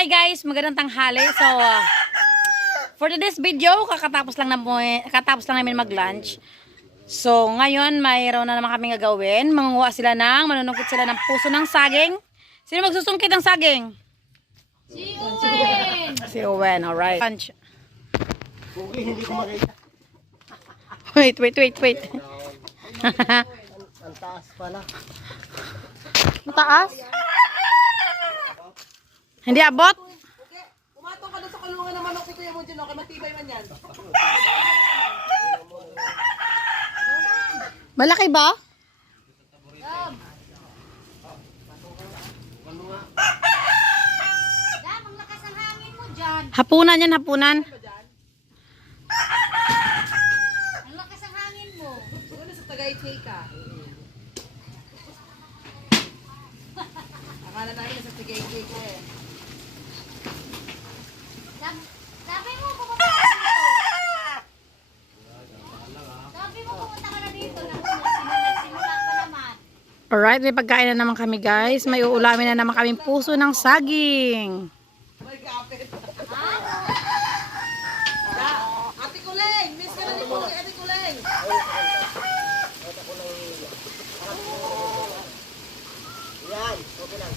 Hi guys, magandang tanghali. So, for today's video, kakatapos lang namin mag-lunch. So, ngayon mayroon na naman kami gagawin. Mangunguha sila manunungkit sila ng puso ng saging. Sino magsusungkit ng saging? Si Owen! Si Owen, alright. Lunch. Okay, hindi ko makita. Wait. Ang taas pala. Mataas? Hindi abot? Umatong ka doon sa kulungan ng manok ni Kuya Munjin, okay? Matibay man yan. Malaki ba? Dam, ang lakas ang hangin mo dyan. Hapunan yan, hapunan. Ang lakas ang hangin mo. Siguro sa Tagaytay ka. Akala namin nasa Tagaytay ka eh. Dam, sabi mo pumunta ka na dito. Sabi mo pumunta ka na dito. Nagsimula pa naman. Alright, may pagkain na naman kami guys. May uulamin na naman kaming puso ng saging. May kapit. Ha? Ate Kuleng! Miss ka na ni Kuleng, Ate Kuleng! Yan, okay lang.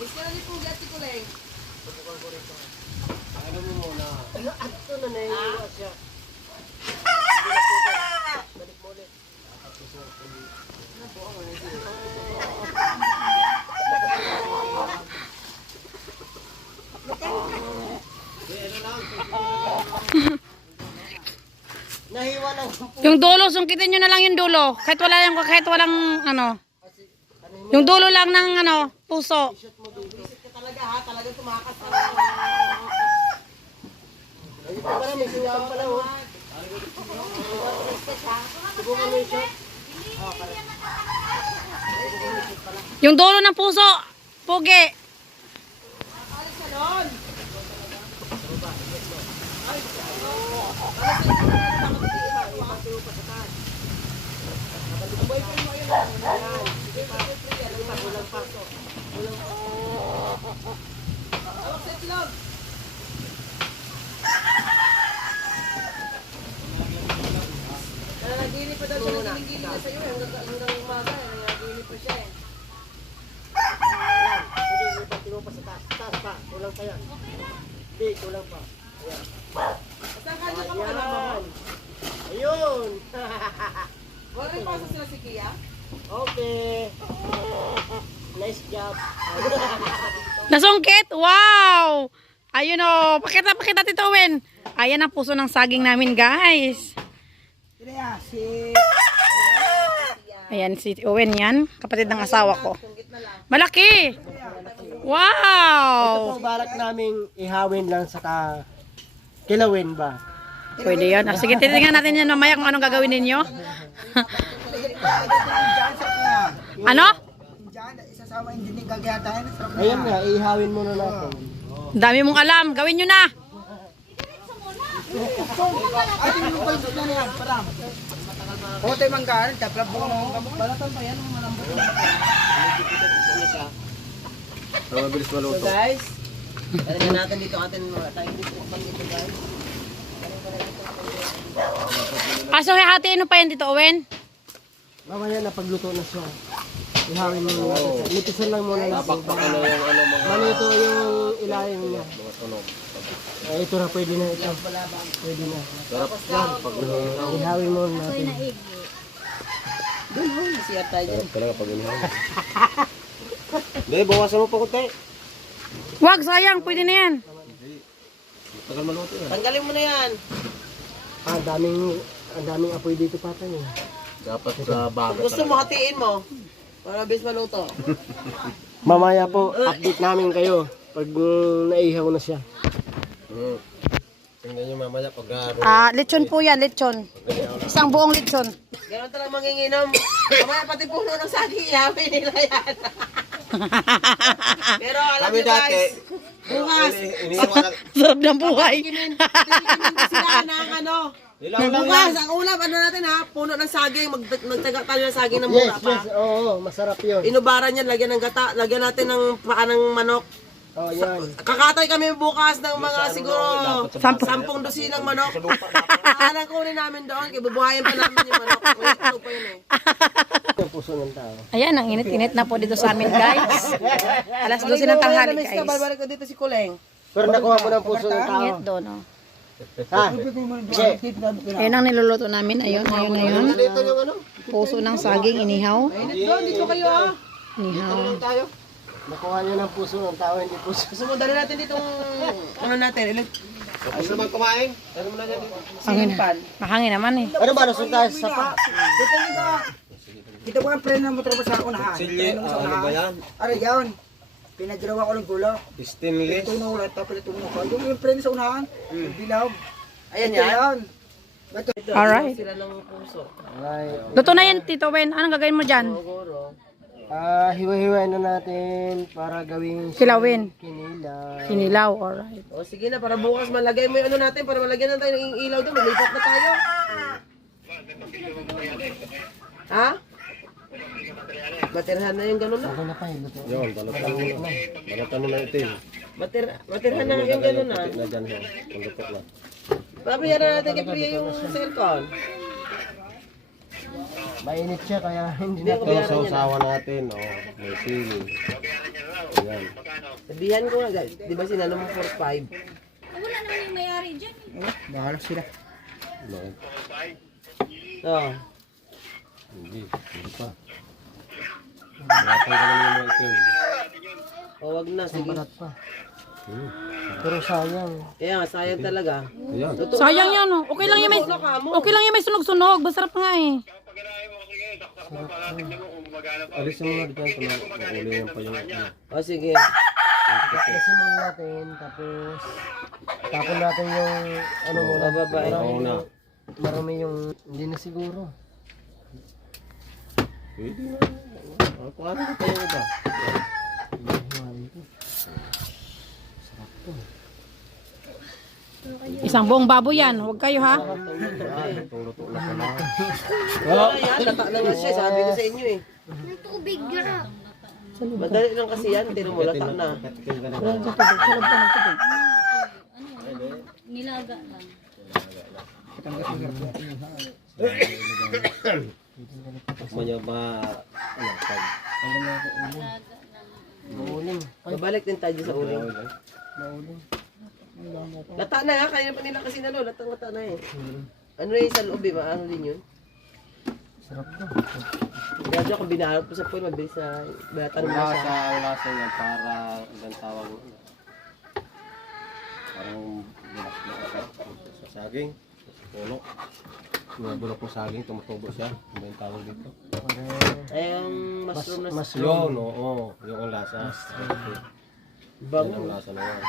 Miss ka na ni Pugi, Ate Kuleng. Ano mo muna? Ito na naiiwas siya. Balik mo ulit. Nahiwa lang ang puso. Yung dulo, sungkitin nyo na lang yung dulo. Kahit walang ano. Yung dulo lang ng ano, puso. Visit ka talaga ha, talagang tumakas ka. Ayun pa pala, may singaw pala oh. Subukan mo yung shot. Yung dulo ng puso. Pugi. Alis ka doon! Hawak sa itlog! Nananagili pa daw siya, nananagili na sa'yo eh. Hanggang umaga, nananagili pa siya eh. Sige, ibati mo pa sa taas. Taas pa, kulang pa yan. Hindi, kulang pa. Ayan. Saan ka dyan ka makalama mo? Ayan. Ayun. Wala rin pasok sila si Kia? Okay. Nice job. Nasungkit? Wow! Ayun o. Pakita Tito Owen. Ayan ang puso ng saging namin guys. Ayan si Owen yan. Kapatid ng asawa ko. Malaki! Ito Wow! pong balak naming ihawin lang sa kilawin ba? Pwede yan. Ah, sige, titingnan natin yan mamaya kung anong gagawin ninyo. Ano? Ayun nga, ihawin muna natin. Dami mong alam. Gawin nyo na. Ote manggaran, tapla po mo. Balatan pa yan, malambot. So guys, talagyan natin dito atin mga tayong dito dito guys. So, hahatiin pa yan Tito Owen. Mamaya na pagluto na siya. Ihawin muna natin. Nitisan lang muna natin. Manito yung ilalim niya. Ito na, pwede na ito. Pwede na. Sarap yan. Ihawin muna natin. Siya tayo dyan. Talaga pag inihaw. Hindi, bawasan mo pa kunti. Wag, sayang. Pwede na yan. Tagal maluto yan. Tanggalin mo na yan. Ang daming apoy dito patay. Dapat sa bagat. Kung gusto mo, hatiin mo. Para bis maluto. Mamaya po, update namin kayo pag naihaw na siya. Tingnan nyo mamaya pag Lechon po yan, lechon. Isang buong lechon. Ganon talagang manginginom. Mamaya pati puno ng saging, ihapin nila yan. Pero alam kami nyo dati, guys, bukas, Sarap ng buhay. tikimin sila ng ano. Ilaw lang Bukas, yan. ang ulam, ano natin ha, puno ng saging, magtaga tayo ng saging ng mura Yes, pa. yes, oo, masarap yun. Inubaran yan, lagyan ng gata, lagyan natin ng paa ng manok. Oh, yan. Kakatay kami bukas ng mga siguro 10 dosinang manok. Alang kunin namin doon, kibubuhayin pa namin yung manok. May itlog pa yun eh. Yung puso ng tao. Ayan, ang init-init na po dito sa amin, guys. Alas 12 ng tanghali, guys. Balik ko dito si Kuleng. Pero nakuha mo ng puso ng tao. Init doon, oh. Ha? Sige. Ayun ang niluluto namin. Ayun. Dito yung ano? Puso ng saging, inihaw. Dito kayo ah. Inihaw. Tayo. Nakuha niyo ng puso ng tao, hindi puso. Sumudali natin ditong ano natin. Tapos naman kumain. Ano mo na dyan? Hangin. Mahangin naman eh. Ano ba? Lusot tayo sa sapa. Kita mo ang preno ng motor mo sa unahan. Silye, ano ba yan? Aray, yan. Pinagirawa ko ng gulo. Stainless. Ito na ulit, tapos ito na ulit. Yung preno sa unahan, yung dilaw. Ayan Ito yan. yan. Alright. Sila ng puso. Alright. Luto na yan, Tito Ben. Anong gagawin mo dyan? Siguro. Hiwa-hiwain na natin para gawing Kilawin. Kinilaw. Kinilaw, alright. O sige na, para bukas malagay mo yung ano natin, para malagyan na tayo ng ilaw doon, maglipat na tayo. Ha? Matirhan na yung gano'n na. Ano na pa yun? Luto. Yun, balatan mo na. Balatan mo na itim. Matirhan na yung gano'n na. Puti na dyan siya. Paglutok na. Papayaran natin kay Priya yung cellphone. Mainit siya kaya hindi Hindi na. ako Ito, bayaran niya na. sausawan natin. Oh, may sili. Ayan. Sabihan ko nga guys, di ba sinano mo 4-5? Wala naman yung mayari dyan. Bahala sila. Bakit? Oo. Hindi pa. Balatan ka naman yung mga itim. O wag na, sige. Balat pa. Pero sayang. Kaya nga, sayang talaga. Ayan. Sayang yan, oh. Okay lang yung may, may sunog-sunog. Masarap nga eh. Alisin mo na dyan. Makulihan pa yung ano. O sige. Isimon natin tapos tapon natin yung ano muna. Babae. Oo na. Marami yung hindi na siguro. Pwede na. Paano ka tayo iba? Isang buong baboy yan. Huwag kayo ha. Luto na pala. Ayan, lata na nga siya. Sabi ko sa inyo eh. Ng tubig, gara. Madali lang kasi yan. Tino mo, lata na. Katikin ka na. Nilaga lang. Manya ba, ano, pag Mauling. Babalik din tayo sa uling. Lata na ha. Kaya pa nila kasi nalo. Latang-lata na eh. Ano yung sa loob eh? Ano din yun? Sarap to. Kaya dyan kung binaharap ko sa pool, mabilis na batan mo na siya. wala sa yan para ibang tawag mo. Parang bulak sa saging, sa puno. Yung bulak ng saging, tumutubo siya. Ano yung tawag dito? Ay, yung mushroom na Yun, oo. Yung ang lasa. Yun ang lasa na yan.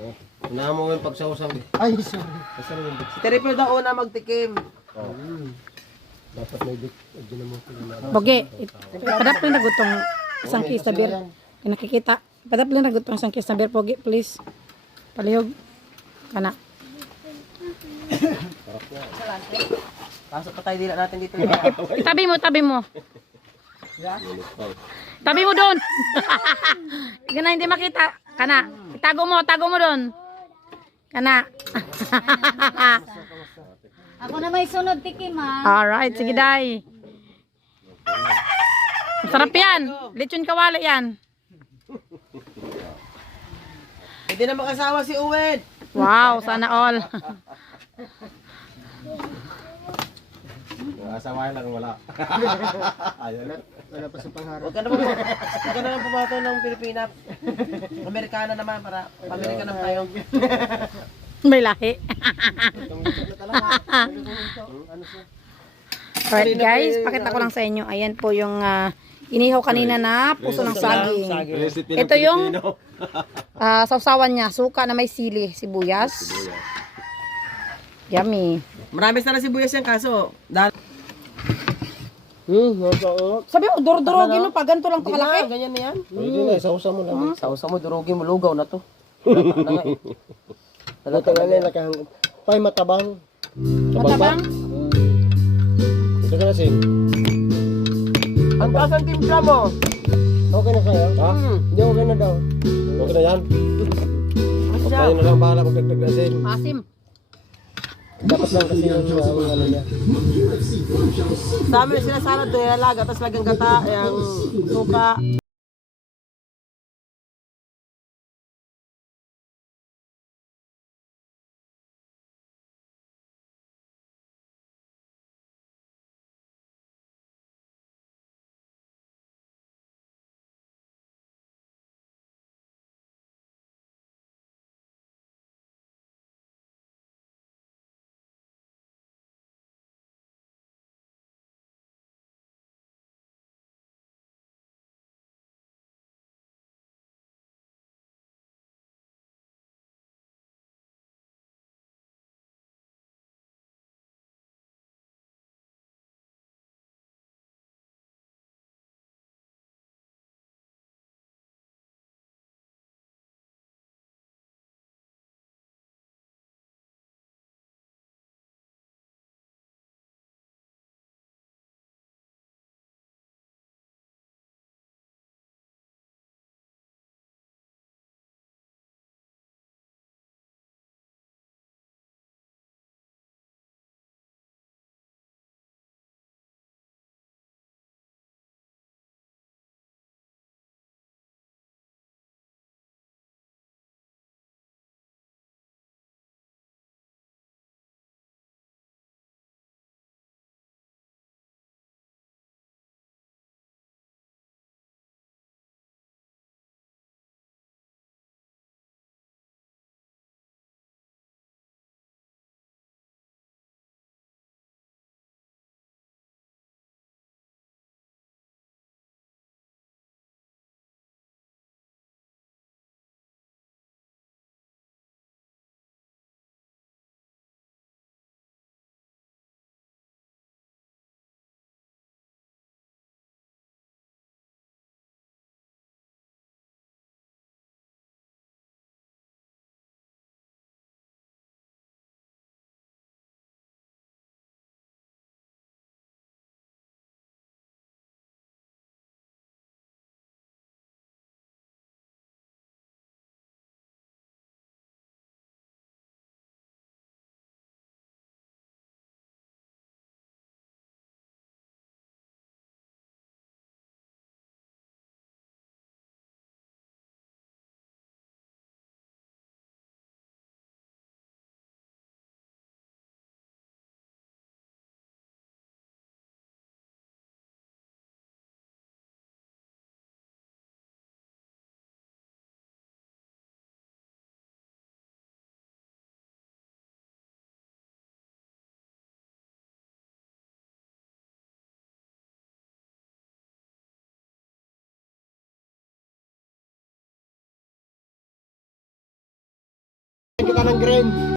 Okay. Unahan mo yung pagsawsaw. Ay, sorry. Kasi yung bits. Si Teripio daw una magtikim. Oh. Dapat may dik. Diyan mo ko na. Boge, padapin na gutong isang kisa beer. Nakikita. Padapin na gutong isang kisa beer. Pogi, please. Palihog. Kana. Pasok pa tayo dila natin dito. Tabi mo, tabi mo. Tabi mo doon. Hindi na hindi makita. Kana. Tago mo doon. Kana. Ako na may sunod tikim ha. Alright, sige day. Masarap yan. Lechon kawali yan. Hindi na makasawa si Uwed. Wow, sana all. Asawahin lang wala. Ayaw na. Wala pa sa pangharap. Huwag ka naman pumato ng Pilipina. Amerikana naman para pamilya ka naman tayo. May lahi. Alright guys, pakita ko lang sa inyo. Ayan po yung inihaw kanina na puso ng saging. Ito yung sausawan niya. Suka na may sili, sibuyas. Yummy. Marami sana sibuyas yan kaso. Sabi mo, duro-durogin mo pa ganito lang kalaki. Ganyan na yan. Pwede na, isausa mo lang. Sausa mo, durugin mo, lugaw na to. Talaga nga nakahang. Pay matabang. Matabang. Ito ka na sing. Ang taas ang timpla mo. Okay na sa'yo? Ha? Hindi, okay na daw. Okay na yan. Huwag tayo na lang bahala magdagdag asin. Asim. Dapat lang kasi yung ano niya. Sa amin sila salad doon, ilalaga, tapos lagyan gata, yung suka. Kita ng grain.